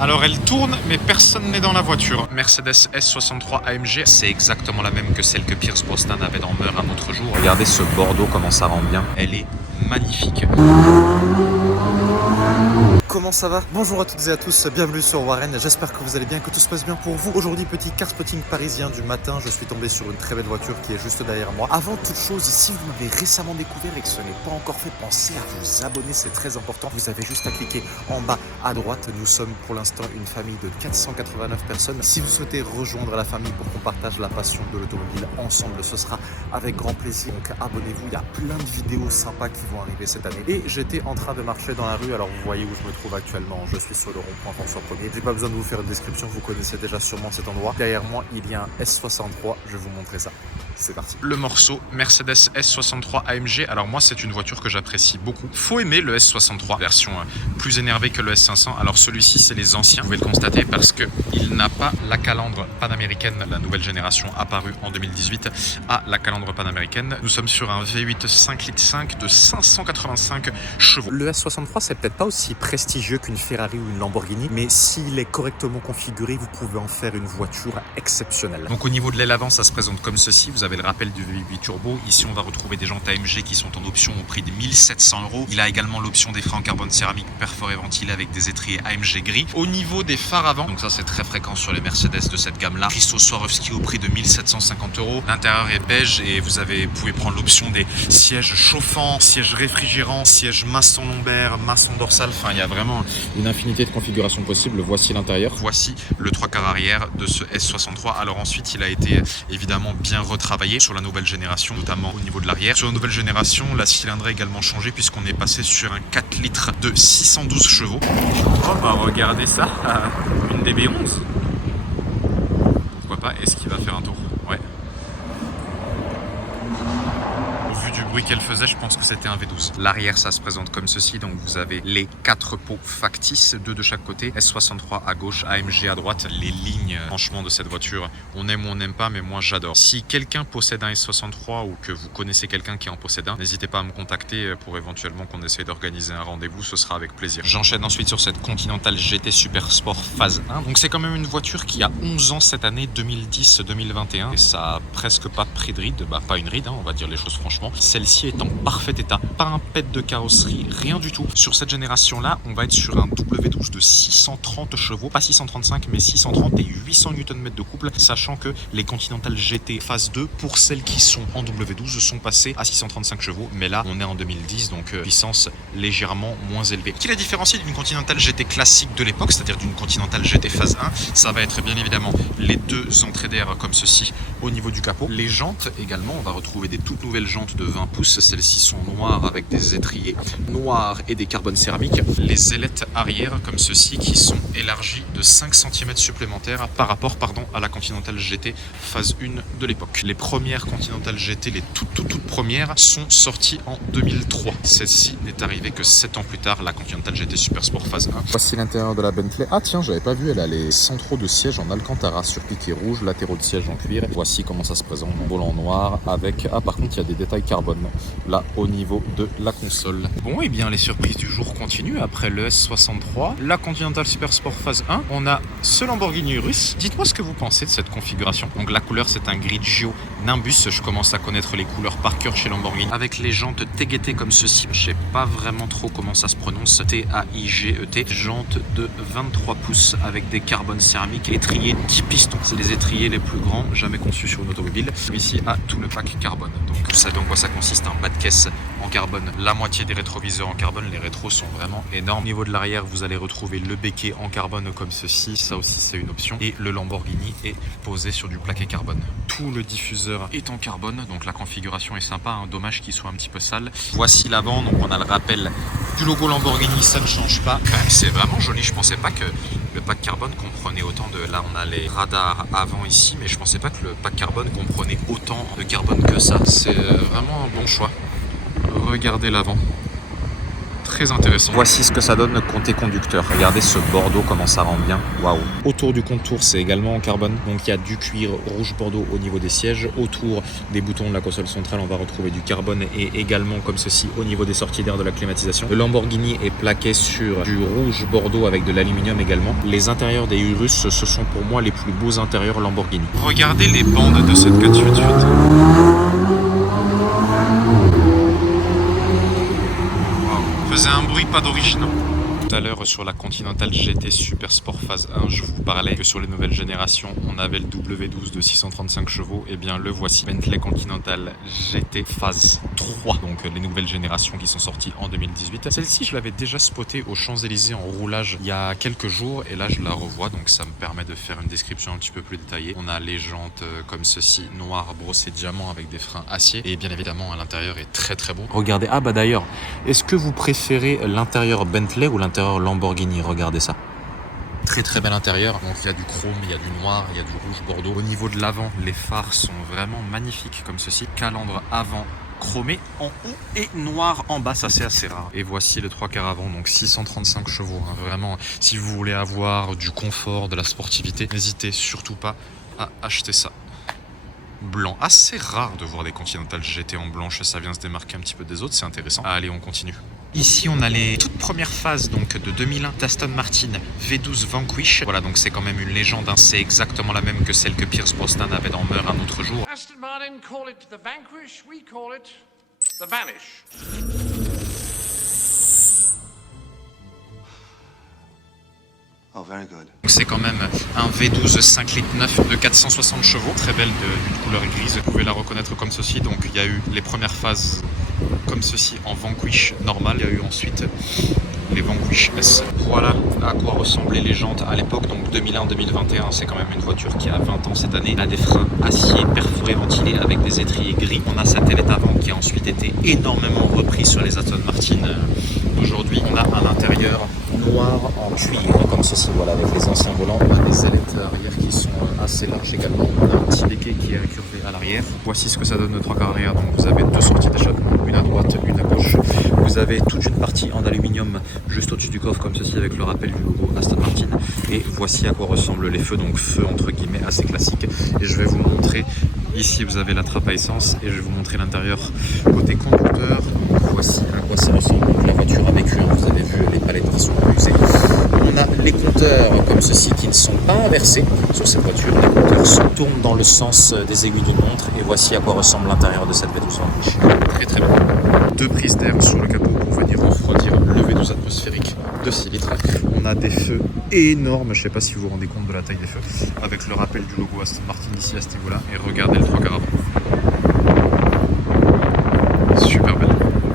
Alors elle tourne, mais personne n'est dans la voiture. Mercedes S63 AMG, c'est exactement la même que celle que Pierce Brosnan avait dans Meurt un autre jour. Regardez ce bordeaux, comment ça rend bien. Elle est magnifique. Comment ça va? Bonjour à toutes et à tous, bienvenue sur Warren, j'espère que vous allez bien, que tout se passe bien pour vous. Aujourd'hui, petit car spotting parisien du matin, je suis tombé sur une très belle voiture qui est juste derrière moi. Avant toute chose, si vous m'avez récemment découvert et que ce n'est pas encore fait, pensez à vous abonner, c'est très important. Vous avez juste à cliquer en bas à droite. Nous sommes pour l'instant une famille de 489 personnes. Si vous souhaitez rejoindre la famille pour qu'on partage la passion de l'automobile ensemble, ce sera avec grand plaisir. Donc abonnez-vous, il y a plein de vidéos sympas qui vont arriver cette année. Et j'étais en train de marcher dans la rue, alors vous voyez où je me trouve actuellement, je suis sur le rond-point François 1er. J'ai pas besoin de vous faire une description, vous connaissez déjà sûrement cet endroit. Derrière moi, il y a un S63, je vais vous montrer ça. C'est parti. Le morceau Mercedes S63 AMG, alors moi c'est une voiture que j'apprécie beaucoup. Faut aimer le S63, version plus énervée que le S500. Alors celui-ci c'est les anciens, vous pouvez le constater parce que il n'a pas la calandre panaméricaine. La nouvelle génération apparue en 2018 a la calandre panaméricaine. Nous sommes sur un V8 5,5 litres de 585 chevaux. Le S63 c'est peut-être pas aussi prestigieux qu'une Ferrari ou une Lamborghini, mais s'il est correctement configuré, vous pouvez en faire une voiture exceptionnelle. Donc au niveau de l'aile avant, ça se présente comme ceci. Vous avez le rappel du V8 turbo. Ici, on va retrouver des jantes AMG qui sont en option au prix de 1700 €. Il a également l'option des freins en carbone céramique perforés ventilés avec des étriers AMG gris. Au niveau des phares avant, donc ça c'est très fréquent sur les Mercedes de cette gamme-là. Cristaux Swarovski au prix de 1750 €. L'intérieur est beige et vous pouvez prendre l'option des sièges chauffants, sièges réfrigérants, sièges maçon lombaire, maçon dorsal. Enfin, il y a vraiment une infinité de configurations possibles. Voici l'intérieur. Voici le 3/4 arrière de ce S63. Alors ensuite, il a été évidemment bien retravaillé sur la nouvelle génération, notamment au niveau de l'arrière. Sur la nouvelle génération, la cylindrée a également changé puisqu'on est passé sur un 4 litres de 612 chevaux. Oh bah regardez ça, une DB11. Pourquoi pas, est-ce qu'il va faire un tour? Ouais. Au vu du bruit qu'elle faisait, je pense que c'était un V12. L'arrière, ça se présente comme ceci. Donc vous avez les 4 pots factices, 2 de chaque côté. S63 à gauche, AMG à droite. Les lignes, franchement, de cette voiture, on aime ou on n'aime pas, mais moi j'adore. Si quelqu'un possède un S63 ou que vous connaissez quelqu'un qui en possède un, n'hésitez pas à me contacter pour éventuellement qu'on essaye d'organiser un rendez-vous. Ce sera avec plaisir. J'enchaîne ensuite sur cette Continental GT Super Sport phase 1. Donc c'est quand même une voiture qui a 11 ans cette année, 2010-2021. Et ça a presque pas pris de ride. Bah pas une ride, hein, on va dire les choses franchement. Celle-ci est en parfait état, pas un pet de carrosserie, rien du tout. Sur cette génération-là, on va être sur un W12 de 630 chevaux, pas 635 mais 630 et 800 Nm de couple, sachant que les Continental GT phase 2, pour celles qui sont en W12, sont passées à 635 chevaux, mais là on est en 2010, donc puissance légèrement moins élevée. Ce qui la différencie d'une Continental GT classique de l'époque, c'est-à-dire d'une Continental GT phase 1, ça va être bien évidemment les deux entrées d'air comme ceci au niveau du capot. Les jantes également, on va retrouver des toutes nouvelles jantes de 20 pouces, celles-ci sont noires avec des étriers noirs et des carbones céramiques. Les ailettes arrière comme ceci qui sont élargies de 5 cm supplémentaires par rapport à la Continental GT phase 1 de l'époque. Les premières Continental GT, les toutes premières, sont sorties en 2003. Celle-ci n'est arrivée que 7 ans plus tard, la Continental GT Super Sport phase 1. Voici l'intérieur de la Bentley. Ah tiens, j'avais pas vu, elle a les centraux de siège en Alcantara sur piqué rouge, latéraux de siège en cuir. Voici comment ça se présente, volant noir avec... Ah par contre, il y a des détails carbone là au niveau de la console. Bon, et bien les surprises du jour continuent. Après le S63, la Continental Super Sport phase 1, on a ce Lamborghini Urus. Dites-moi ce que vous pensez de cette configuration. Donc la couleur, c'est un Grigio Nimbus. Je commence à connaître les couleurs par cœur chez Lamborghini. Avec les jantes TGT comme ceci, je sais pas vraiment trop comment ça se prononce. TAIGET. Jantes de 23 pouces avec des carbones céramiques, étriers 10 pistons. C'est les étriers les plus grands jamais conçus sur une automobile. Celui-ci a tout le pack carbone. Donc vous savez en quoi ça consiste, un bas de caisse en carbone, la moitié des rétroviseurs en carbone, les rétros sont vraiment énormes. Au niveau de l'arrière, vous allez retrouver le béquet en carbone comme ceci, ça aussi c'est une option, et le Lamborghini est posé sur du plaqué carbone. Tout le diffuseur est en carbone, donc la configuration est sympa, hein, dommage qu'il soit un petit peu sale. Voici l'avant, donc on a le rappel du logo Lamborghini, ça ne change pas. Quand même, c'est vraiment joli, je pensais pas que le pack carbone comprenait autant de... Là on a les radars avant ici, mais je pensais pas que le pack carbone comprenait autant de carbone que ça. C'est vraiment un bon choix. Regardez l'avant. très intéressant. Voici ce que ça donne côté conducteur. Regardez ce bordeaux, comment ça rend bien. Waouh. Autour du contour, c'est également en carbone. Donc il y a du cuir rouge bordeaux au niveau des sièges. Autour des boutons de la console centrale, on va retrouver du carbone et également comme ceci au niveau des sorties d'air de la climatisation. Le Lamborghini est plaqué sur du rouge bordeaux avec de l'aluminium également. Les intérieurs des Urus, ce sont pour moi les plus beaux intérieurs Lamborghini. Regardez les bandes de cette 488. Faisait un bruit pas d'origine. Tout à l'heure sur la Continental GT Super Sport Phase 1, je vous parlais que sur les nouvelles générations, on avait le W12 de 635 chevaux. Et bien le voici, Bentley Continental GT Phase 3. Donc les nouvelles générations qui sont sorties en 2018. Celle-ci, je l'avais déjà spotée aux Champs-Élysées en roulage il y a quelques jours. Et là, je la revois. Donc ça me permet de faire une description un petit peu plus détaillée. On a les jantes comme ceci, noires brossées diamant avec des freins acier. Et bien évidemment, à l'intérieur est très très beau. Regardez, ah bah d'ailleurs, est-ce que vous préférez l'intérieur Bentley ou l'intérieur Lamborghini? Regardez ça. Très très bel intérieur, donc il y a du chrome, il y a du noir, il y a du rouge bordeaux. Au niveau de l'avant, les phares sont vraiment magnifiques comme ceci. Calandre avant chromé en haut et noir en bas, ça c'est assez rare. Et voici le 3/4 avant, donc 635 chevaux. Hein. Vraiment, si vous voulez avoir du confort, de la sportivité, n'hésitez surtout pas à acheter ça. Blanc, assez rare de voir des Continental GT en blanche, ça vient se démarquer un petit peu des autres, c'est intéressant. Allez, on continue. Ici, on a les toutes premières phases donc de 2001 d'Aston Martin V12 Vanquish. Voilà, donc c'est quand même une légende, hein. C'est exactement la même que celle que Pierce Brosnan avait dans Meurt un autre jour. Aston Martin call it the Vanquish, we call it the Vanish. Oh, very good. C'est quand même un V12 5 litres 9 de 460 chevaux, très belle d'une couleur grise. Vous pouvez la reconnaître comme ceci. Donc il y a eu les premières phases comme ceci en Vanquish normal. Il y a eu ensuite les Vanquish S. Voilà à quoi ressemblaient les jantes à l'époque, donc 2001-2021. C'est quand même une voiture qui a 20 ans cette année. Elle a des freins acier perforés ventilés avec des étriers gris. On a sa tailette avant qui a ensuite été énormément reprise sur les Aston Martin. Aujourd'hui, on a un intérieur noir en cuir comme ceci, voilà, avec les anciens volants. On a des ailettes arrière qui sont assez larges également. On a un petit béquet qui est recurvé à l'arrière. Voici ce que ça donne le 3/4 arrière. Donc vous avez deux sorties d'échappement, une à droite, une à gauche. Vous avez toute une partie en aluminium juste au-dessus du coffre comme ceci avec le rappel du logo Aston Martin. Et voici à quoi ressemblent les feux, donc feux entre guillemets assez classiques. Et je vais vous montrer, ici vous avez la trappe à essence et je vais vous montrer l'intérieur côté conducteur. Voici à quoi ça ressemble. Donc la voiture a vécu, vous avez vu les palettes qui sont usées. On a les compteurs comme ceci qui ne sont pas inversés sur cette voiture. Les compteurs se tournent dans le sens des aiguilles d'une montre et voici à quoi ressemble l'intérieur de cette V12 Vanquish. Très très bien. Deux prises d'air sur le capot pour venir refroidir le V12 atmosphérique de 6 litres. On a des feux énormes, je ne sais pas si vous vous rendez compte de la taille des feux, avec le rappel du logo Aston Martin ici à ce niveau-là. Et regardez le 3/4 avant. Super belle.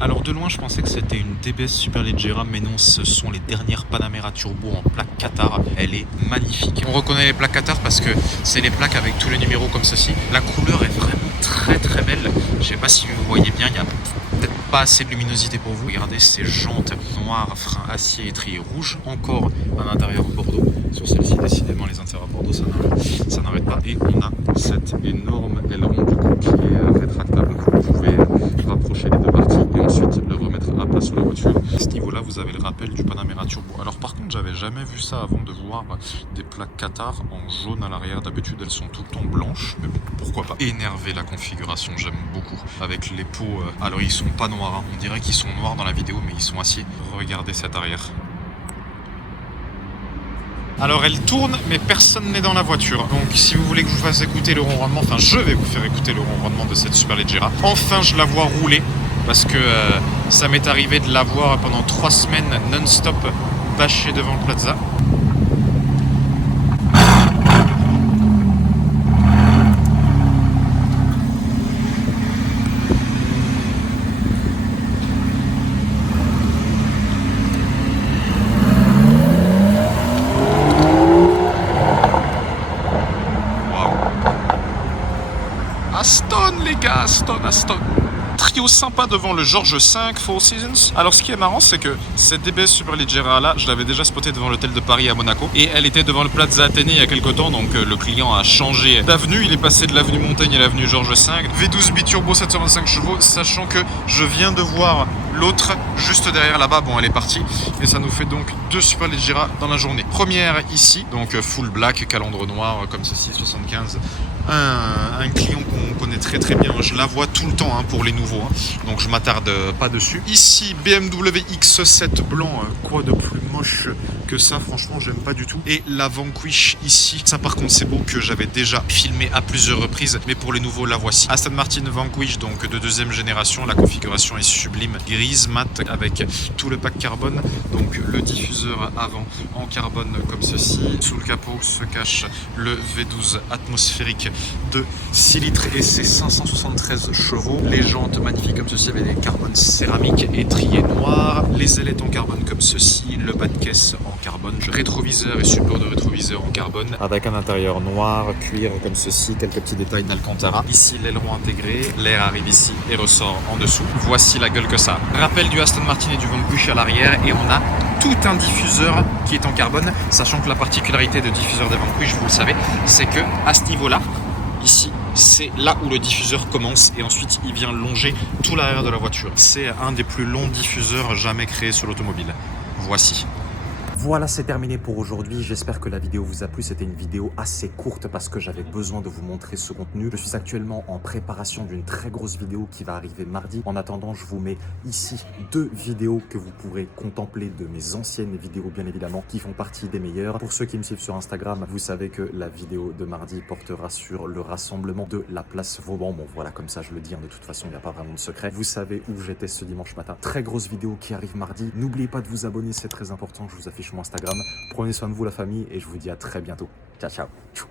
Alors de loin je pensais que c'était une DBS Superleggera, mais non, ce sont les dernières Panamera Turbo en plaque Qatar. Elle est magnifique. On reconnaît les plaques Qatar parce que c'est les plaques avec tous les numéros comme ceci. La couleur est vraiment très très belle. Je sais pas si vous voyez bien, il y a peut-être pas assez de luminosité pour vous. Regardez ces jantes noires, freins acier étrier rouge. Encore un intérieur bordeaux. Sur celle-ci, décidément, les intérieurs bordeaux, ça n'arrête pas. Et on a cette énorme aileron du coup qui est rétractable. Vous pouvez rapprocher les deux parties et ensuite le remettre à plat sur la voiture. À ce niveau-là, vous avez le rappel du Panamera Turbo. Alors par contre, j'avais jamais vu ça avant de voir des plaques Qatar en jaune à l'arrière. D'habitude, elles sont tout le temps blanches. Mais bon, pourquoi pas. Énervé la configuration, j'aime beaucoup. Avec les pots, alors ils sont pas noirs, hein. On dirait qu'ils sont noirs dans la vidéo, mais ils sont acier. Regardez cet arrière. Alors elle tourne, mais personne n'est dans la voiture. Donc si vous voulez que je vous fasse écouter le ronronnement, enfin je vais vous faire écouter le ronronnement de cette Superleggera. Enfin je la vois rouler, parce que ça m'est arrivé de la voir pendant 3 semaines non-stop bâcher devant le Plaza. Aston les gars, Aston. Trio sympa devant le George V Four Seasons. Alors ce qui est marrant, c'est que cette DBS Superleggera là, je l'avais déjà spoté devant l'hôtel de Paris à Monaco et elle était devant le Plaza Athénée il y a quelques temps, donc le client a changé d'avenue, il est passé de l'avenue Montaigne à l'avenue George V. V12 biturbo 725 chevaux, sachant que je viens de voir L'autre, juste derrière là-bas, bon, elle est partie. Et ça nous fait donc 2 Superleggera dans la journée. Première ici, donc full black, calandre noir, comme ceci, 75. Un client qu'on connaît très très bien. Je la vois tout le temps pour les nouveaux. Donc je m'attarde pas dessus. Ici, BMW X7 blanc. Quoi de plus moche que ça, franchement, j'aime pas du tout. Et la Vanquish ici. Ça, par contre, c'est beau, que j'avais déjà filmé à plusieurs reprises. Mais pour les nouveaux, la voici. Aston Martin Vanquish, donc de 2e génération. La configuration est sublime. Grise, mat, avec tout le pack carbone. Donc le diffuseur avant en carbone comme ceci. Sous le capot se cache le V12 atmosphérique de 6 litres et ses 573 chevaux. Les jantes magnifiques comme ceci avec des carbones céramiques étriés noirs. Les ailettes en carbone comme ceci. Le bas de caisse en carbone. Rétroviseur et support de rétroviseur en carbone. Avec un intérieur noir, cuir comme ceci. Quelques petits détails d'Alcantara. Ici l'aileron intégré. L'air arrive ici et ressort en dessous. Voici la gueule que ça a. Rappel du Aston Martin et du Vanquish à l'arrière. Et on a tout un diffuseur qui est en carbone. Sachant que la particularité de diffuseur des Vanquish, vous le savez, c'est que à ce niveau-là, ici, c'est là où le diffuseur commence et ensuite il vient longer tout l'arrière de la voiture. C'est un des plus longs diffuseurs jamais créés sur l'automobile. Voici. Voilà, c'est terminé pour aujourd'hui. J'espère que la vidéo vous a plu. C'était une vidéo assez courte parce que j'avais besoin de vous montrer ce contenu. Je suis actuellement en préparation d'une très grosse vidéo qui va arriver mardi. En attendant, je vous mets ici 2 vidéos que vous pourrez contempler de mes anciennes vidéos, bien évidemment, qui font partie des meilleures. Pour ceux qui me suivent sur Instagram, vous savez que la vidéo de mardi portera sur le rassemblement de la place Vauban. Bon, voilà, comme ça, je le dis, de toute façon, il n'y a pas vraiment de secret. Vous savez où j'étais ce dimanche matin. Très grosse vidéo qui arrive mardi. N'oubliez pas de vous abonner, c'est très important. Je vous affiche mon Instagram. Prenez soin de vous, la famille, et je vous dis à très bientôt. Ciao, ciao.